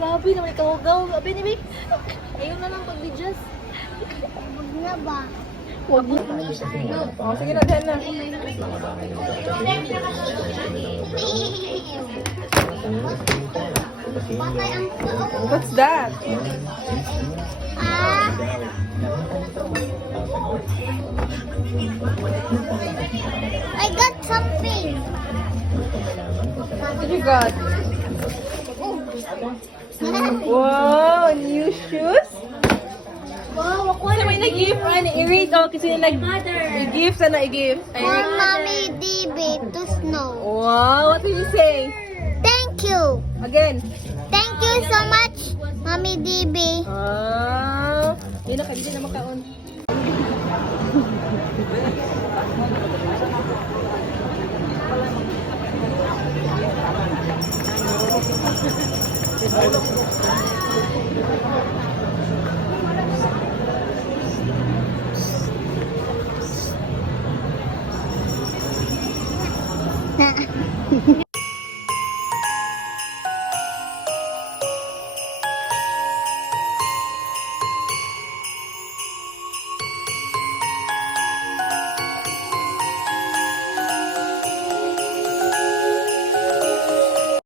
Grabe naman ikaw-gaw. Abi ni Vic. Ayaw na lang pag-adjust. Huwag na ba? Huwag mo. Oh, sige na, dyan na. Patay ang pao. What's that? Ah! I got something. What you got? Wow, new shoes? Wow, ako Kasi may nag-gift, ano, i-read ako kasi nag-gift, sana i-gift. For Mommy DB to snow. Wow, what do you say? Thank you. Again. Thank you so much, Mommy DB. Ah, yun na, hindi na makaon.